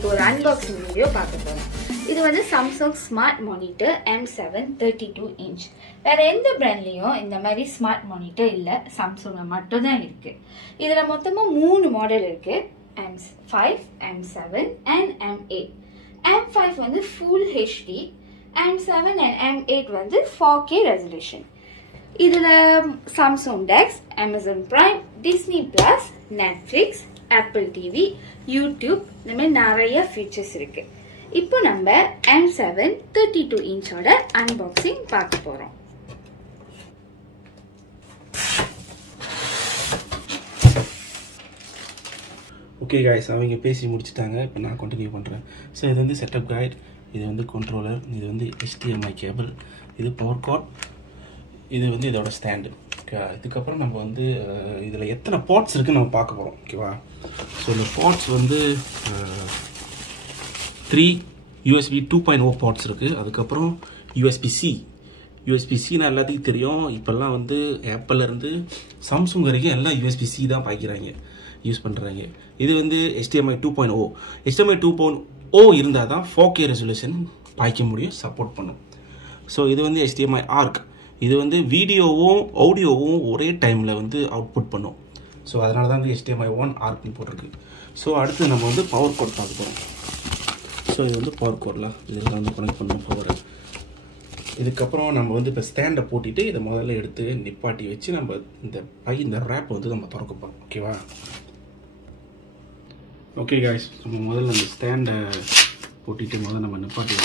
இன்னைக்கு ஒரு unboxing video பார்க்க போறோம். இது வந்து Samsung smart monitor M7 32 inch. வேற எந்த பிராண்ட்லயும் இந்த மாதிரி ஸ்மார்ட் மானிட்டர் இல்ல, சாம்சங்ல மட்டும் தான் இருக்கு. இதுல மொத்தமா 3 மாடல் இருக்கு. M5, M7 and M8. M5 வந்து full HD, M7 and M8 வந்து 4K resolution. இதுல Samsung Dex, Amazon Prime, Disney Plus, Netflix, Apple TV, YouTube இந்த மாதிரி நிறைய ஃபீச்சர்ஸ் இருக்கு. இப்போ நம்ம M7 32 inch-ஓட அன்பாக்சிங் பார்க்க போறோம். ஓகே गाइस, அவங்க பேசி முடிச்சிட்டாங்க. இப்போ நான் கண்டினியூ பண்ணுறேன். ஸோ இது வந்து செட்டப் கைட், இது வந்து கண்ட்ரோலர், இது வந்து HDMI கேபிள், இது பவர் கார்ட், இது வந்து இதோட ஸ்டாண்டு. ஓகே, இதுக்கப்புறம் நம்ம வந்து இதில் எத்தனை பாட்ஸ் இருக்குன்னு நம்ம பார்க்க போகிறோம். ஓகேவா? ஸோ இந்த பாட்ஸ் வந்து 3 USB 2.0 பாட்ஸ் இருக்குது. அதுக்கப்புறம் USB-C நான் எல்லாத்துக்கும் தெரியும். இப்போல்லாம் வந்து ஆப்பிள்லேருந்து சாம்சங் வரைக்கும் எல்லாம் USB-C தான் பாய்க்கிறாங்க, யூஸ் பண்ணுறாங்க. இது வந்து HDMI 2.0. HDMI 2.0 இருந்தால் தான் 4K ரெசல்யூஷன் பாய்க்க முடியும், சப்போர்ட் பண்ணும். ஸோ இது வந்து HDMI ARC. இது வந்து வீடியோவும் ஆடியோவும் ஒரே டைமில் வந்து அவுட்புட் பண்ணும். ஸோ அதனால தான் வந்து HDMI 1 ARCன்னு போட்டிருக்கு. ஸோ அடுத்து நம்ம வந்து பவர் கோட் பார்க்க போகிறோம். ஸோ இது வந்து பவர் கோட்லாம் இதில் வந்து கனெக்ட் பண்ணணும் பவரை. இதுக்கப்புறம் நம்ம வந்து இப்போ ஸ்டாண்டை போட்டிட்டு இதை முதல்ல எடுத்து நிப்பாட்டி வச்சு நம்ம இந்த ரேப்பை வந்து நம்ம திறக்க போகிறோம். ஓகேவா? ஓகே காய்ஸ், நம்ம முதல்ல அந்த ஸ்டாண்டை போட்டிட்டு முதல்ல நம்ம நிப்பாட்டி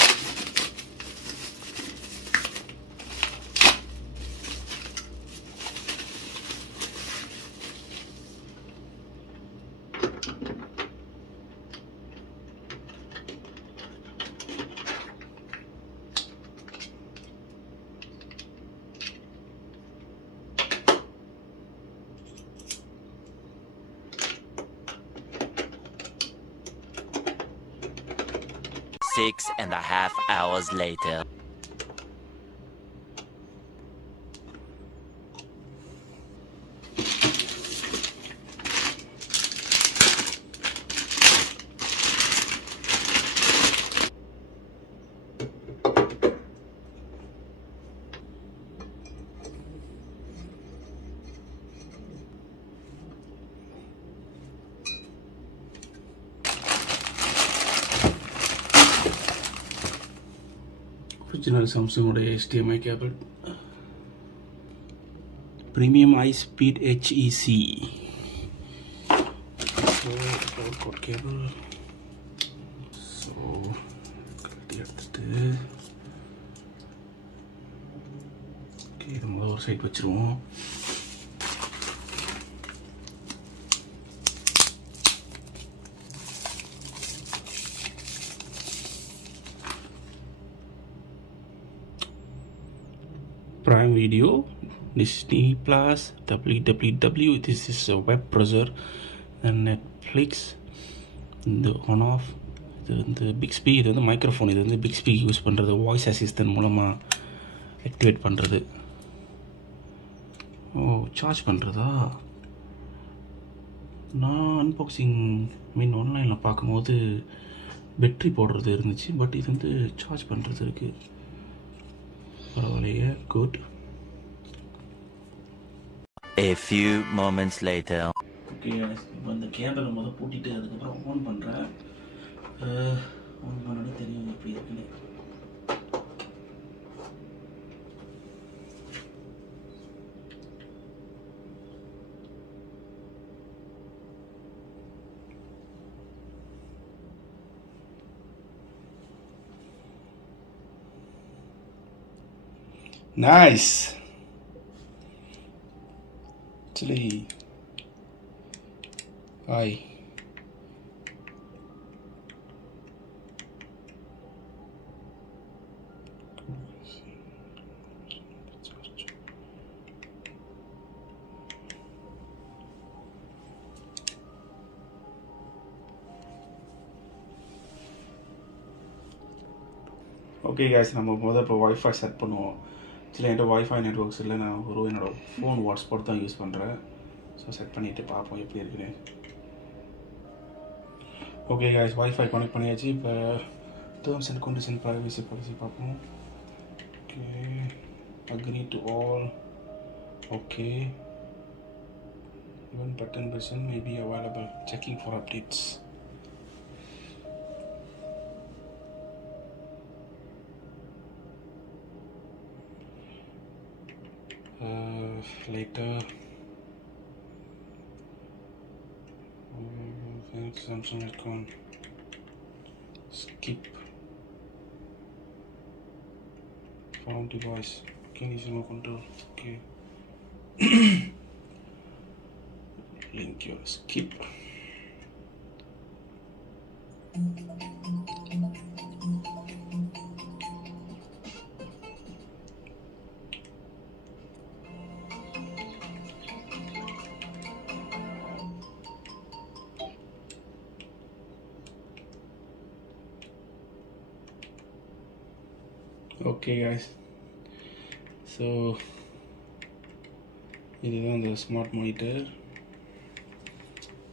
Six and a half hours later. Original சாம்சங்கோட HDMI cable, premium high speed HEC. So power cord cable. So எடுத்துட்டு ஓகே, இது முதல்ல ஒரு சைட் வச்சுருவோம். Prime Video, Disney Plus, www, this is a web browser, and Netflix. இந்த on off, இது வந்து Bixby, இது வந்து மைக்ரோஃபோன், இது வந்து Bixby யூஸ் பண்ணுறது, வாய்ஸ் அசிஸ்டன்ட் மூலமாக ஆக்டிவேட் பண்ணுறது. ஓ, சார்ஜ் பண்ணுறதா? நான் அன்பாக்சிங் ஆன்லைனில் பார்க்கும்போது பேட்டரி போடுறது இருந்துச்சு, பட் இது வந்து சார்ஜ் பண்ணுறது இருக்குது. பரவாயில்லையே, good. A few moments later. Okay, இப்போ இந்த கேபிளை முதல் பூட்டிட்டு அதுக்கப்புறம் ஆன் பண்ணுறேன். ஆன் பண்ணோடனே தெரியும் எப்படி இருக்குன்னு. Nice. Actually, hi. Okay guys, நம்ம முதல்ல இப்போ வைஃபை செட் பண்ணுவோம். ஆக்சுவலி என்கிட்ட வைஃபை நெட்ஒர்க்ஸ் இல்லை, நான் என்னோட ஃபோன் ஹாட்ஸ்பாட் தான் யூஸ் பண்ணுறேன். ஸோ செட் பண்ணிவிட்டு பார்ப்போம் எப்படி இருக்குன்னு. ஓகே guys, வைஃபை கனெக்ட் பண்ணியாச்சு. இப்போ terms and condition privacy policy பார்ப்போம். Okay, agree to all. Okay, even button version may be available, checking for updates. Later Samsung account, skip found device, okay, this is no control. Okay. Link your skip. Okay guys, so இதுதான் the smart monitor.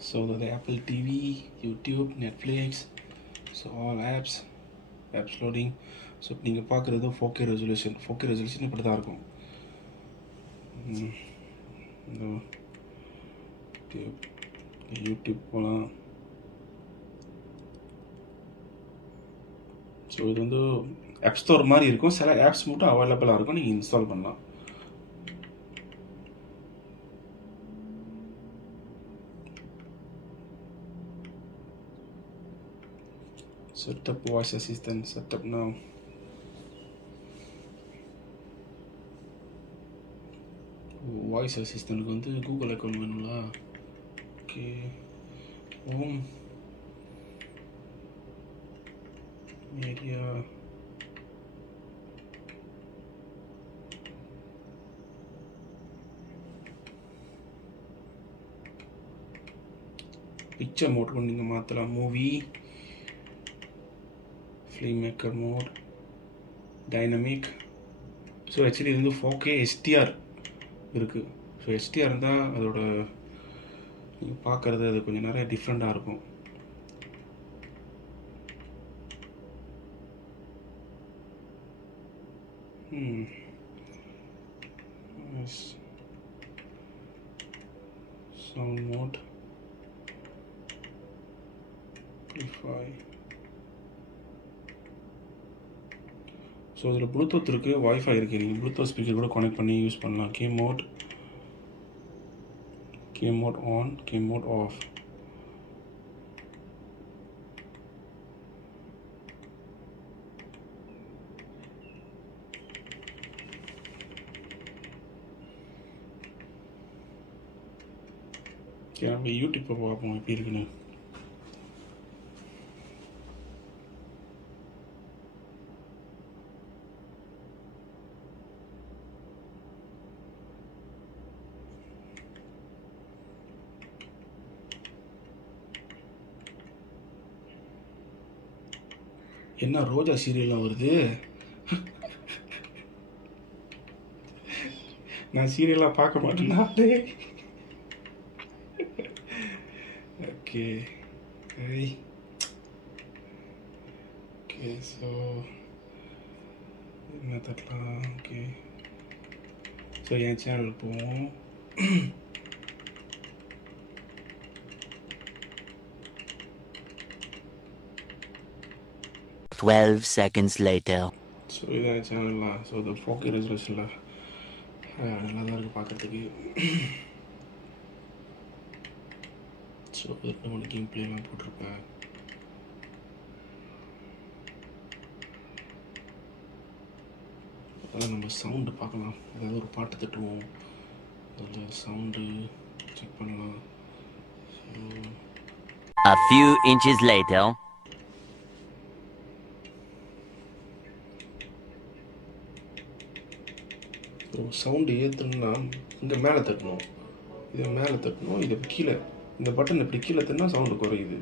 So the Apple TV, YouTube, Netflix, so all apps loading. So நீங்கள் பார்க்குறது 4K resolution. 4K resolution இப்படி தான் இருக்கும். YouTube போகலாம். So இது வந்து app store மாதிரி இருக்கும். சில ஆப்ஸ் மட்டும் அவைலபிளாக இருக்கும், நீங்கள் இன்ஸ்டால் பண்ணலாம். Setup voice assistant, setup now. Voice அசிஸ்டன்ட்க்கு வந்து கூகுள் அக்கௌண்ட் வேணுங்களா? Okay, home media, picture mode கொண்டு நீங்கள் மாற்றலாம். Movie, filmmaker mode, dynamic. So actually இது வந்து 4K HDR இருக்குது. ஸோ HDR இருந்தால் அதோட நீங்கள் பார்க்குறது அது கொஞ்சம் நிறைய டிஃப்ரெண்ட்டாக இருக்கும். Sound mode, Wi-Fi. ஸோ இதில் ப்ளூடூத் இருக்குது, வைஃபை இருக்குது. நீங்கள் ப்ளூடூத் ஸ்பீக்கர் கூட கனெக்ட் பண்ணி யூஸ் பண்ணலாம். Game mode on, game mode off. நம்ம யூடியூப்பை பார்ப்போம் எப்படி இருக்குன்னு. என்ன ரோஜா சீரியல்லாம் வருது? நான் சீரியலாக பார்க்க மாட்டேன்னா. ஓகே ஓகே, ஸோ என்ன தட்டலாம்? ஓகே, ஸோ என் சேனல் போவோம். 12 seconds later. ஸோ இதான் சேனல்லாம். ஸோ இது 4K ரெசல்யூஷனில் நல்லா தான் இருக்குது பார்க்குறதுக்கு. ஸோ நம்ம கேம் பிளேலாம் போட்டிருப்பேன். அதெல்லாம் நம்ம சவுண்டு பார்க்கலாம். ஏதாவது ஒரு பாட்டு தட்டுவோம், அதில் சவுண்டு செக் பண்ணலாம். A few inches later. Sound ஏற்றணும்னா இங்கே மேலே தட்டணும், இதை மேலே தட்டணும், இதை கீழே, இந்த பட்டன் இப்படி கீழே தட்டினா சவுண்டு குறையுது,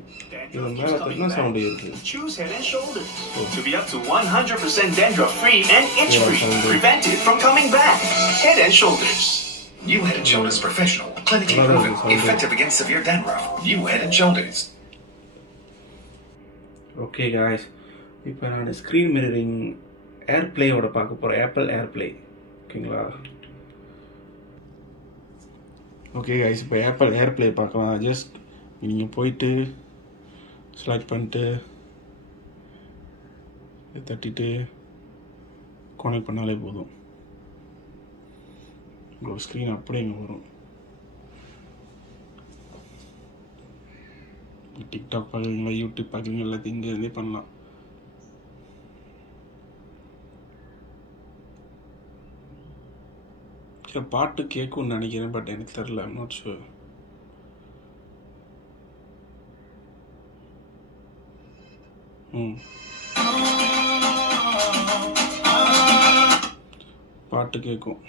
இதை மேலே தட்டினா சவுண்டு ஏறுது. Choose Head and Shoulders to be up to 100% dandruff free and itch free, prevented from coming back. Head and Shoulders. New Head and Shoulders Professional, clinically proven, effective against severe dandruff. New Head and Shoulders. Okay guys, இப்போ நான் screen mirroring ஏர்ப்ளேயோட பார்க்க போகிறேன். Apple AirPlay. ஓகேங்களா? Okay guys, இப்போ apple AirPlay பார்க்கலாம். Just நீங்கள் போயிட்டு select பண்ணிட்டு தட்டிட்டு கனெக்ட் பண்ணாலே போதும். உங்களோட ஸ்க்ரீன் அப்படியே இங்கே வரும். டிக்டாக் பார்க்குறீங்களா, யூடியூப் பார்க்குறீங்க, எல்லாத்தையும் இங்கே இருந்தே பண்ணலாம். பாட்டு கேட்கும்னு நினைக்கிறேன், பட் எனக்கு தெரில. I'm not sure. பாட்டு கேட்கும்.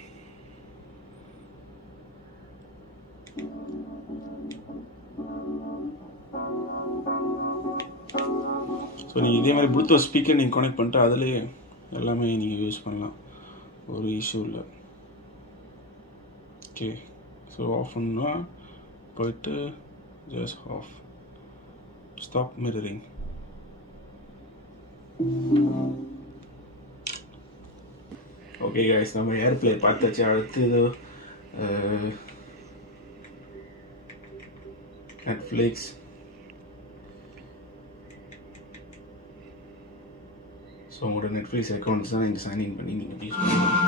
ஸோ நீங்கள் இதே மாதிரி ப்ளூடூத் ஸ்பீக்கர் நீங்கள் கனெக்ட் பண்ணிட்டு அதுலேயே எல்லாமே நீங்கள் யூஸ் பண்ணலாம், ஒரு இஷ்யூ இல்லை. ஓகே, ஸோ ஆஃப் பண்ணால் போயிட்டு just off, stop mirroring. Okay guys, நம்ம ஏர்ப்ளே பார்த்தாச்சு. அடுத்தது நெட்ஃப்ளிக்ஸ். ஸோ உங்களோட நெட்ஃப்ளிக்ஸ் அக்கௌண்ட்ஸ் தான் நீங்கள் சைன்இன் பண்ணி நீங்கள் யூஸ் பண்ணலாம்.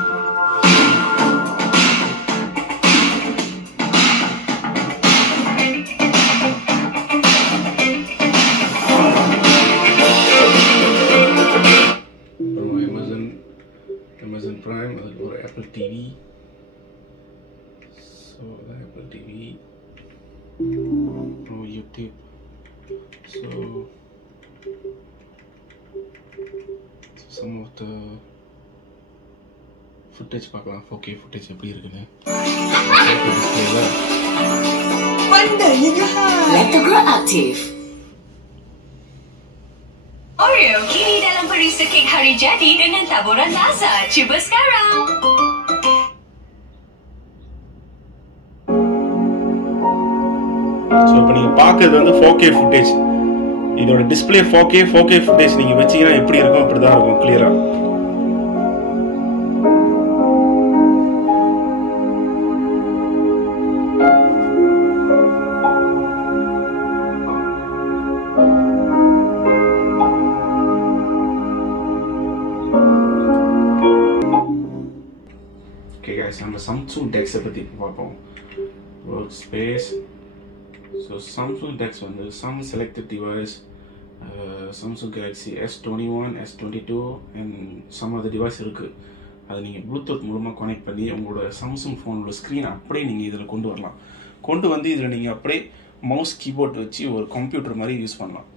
Amazon Prime, அதுக்கு ஒரு Apple TV. So Apple TV, YouTube. So some of the footage பார்க்கலாம். 4K footage எப்படி இருக்குன்னு. Let the grow active. Oreo kini dalam perisa kek hari jadi dengan taburan Laza. Cuba sekarang. So இப்போ நீங்கள் பார்க்குறது வந்து 4K footage. இதோட display 4K footage நீங்கள் வச்சிங்கன்னா எப்படி இருக்கும் அப்படி தான் இருக்கும், கிளியராக. ஓகே गाइस, நம்ம Samsung DeX பற்றி பார்ப்போம். Work space. So Samsung DeX வந்து some selected device, Samsung Galaxy S21, S22 and some other device இருக்குது. அது நீங்கள் ப்ளூடூத் மூலமாக கனெக்ட் பண்ணி உங்களோட சாம்சங் ஃபோனோட ஸ்க்ரீன் அப்படியே நீங்கள் இதில் கொண்டு வரலாம். கொண்டு வந்து இதில் நீங்கள் அப்படியே மவுஸ் கீபோர்ட் வச்சு ஒரு கம்ப்யூட்டர் மாதிரி யூஸ் பண்ணலாம்.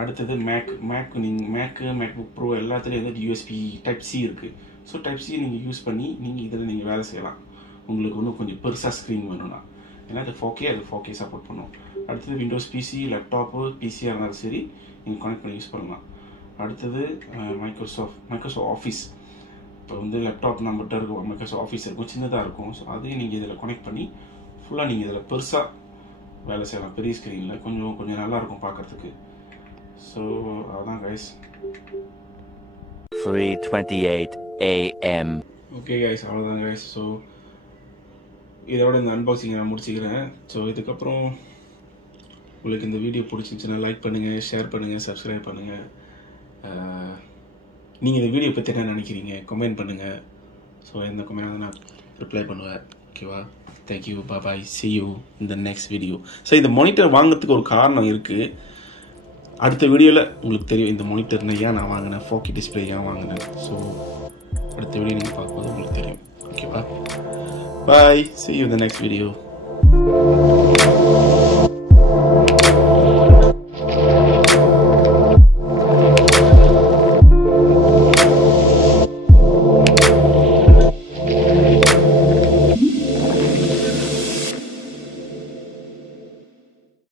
அடுத்தது மேக்புக் ப்ரோ எல்லாத்துலேயும் வந்து USB Type-C இருக்குது. ஸோ Type-C நீங்கள் யூஸ் பண்ணி நீங்கள் இதில் நீங்கள் வேலை செய்யலாம். உங்களுக்கு வந்து கொஞ்சம் பெருசாக ஸ்க்ரீன் வேணும்னா, ஏன்னா அது 4K, அது 4K சப்போர்ட் பண்ணும். அடுத்தது விண்டோஸ் PC, லேப்டாப்பு, பிசியாக இருந்தாலும் சரி நீங்கள் கனெக்ட் பண்ணி யூஸ் பண்ணலாம். அடுத்தது மைக்ரோசாஃப்ட் ஆஃபீஸ். இப்போ வந்து லேப்டாப் நம்மகிட்ட இருக்கும், மைக்ரோசாஃப்ட் ஆஃபீஸ் இருக்கும், சின்னதாக இருக்கும். ஸோ அதையும் நீங்கள் இதில் கனெக்ட் பண்ணி ஃபுல்லாக நீங்கள் இதில் பெருசாக வேலை செய்யலாம், பெரிய ஸ்க்ரீனில். கொஞ்சம் நல்லாயிருக்கும் பார்க்குறதுக்கு. ஸோ அதுதான் கைஸ். 3:28 AM. ஓகே கைஸ், அவ்வளோதான் கைஸ். ஸோ இதோட இந்த அன்பாக்சிங் நான் முடிச்சுக்கிறேன். ஸோ இதுக்கப்புறம் உங்களுக்கு இந்த வீடியோ பிடிச்சிருந்துச்சுன்னா லைக் பண்ணுங்கள், ஷேர் பண்ணுங்கள், சப்ஸ்கிரைப் பண்ணுங்கள். நீங்கள் இந்த வீடியோ பற்றி என்ன நினைக்கிறீங்க கமெண்ட் பண்ணுங்கள். ஸோ எந்த கமெண்ட் வந்து நான் ரிப்ளை பண்ணுவேன். ஓகேவா? Thank you, bye, see you in the next video. So இந்த மானிட்டர் வாங்குறதுக்கு ஒரு காரணம் இருக்குது. அடுத்த வீடியோவில் உங்களுக்கு தெரியும் இந்த மானிட்டர்னா ஏன் நான் வாங்கினேன், 4K டிஸ்பிளே ஏன் வாங்கினேன். ஸோ அடுத்த வீடியோ நீங்கள் பார்க்கும்போது உங்களுக்கு தெரியும். ஓகேவா? Bye. See you in the next video.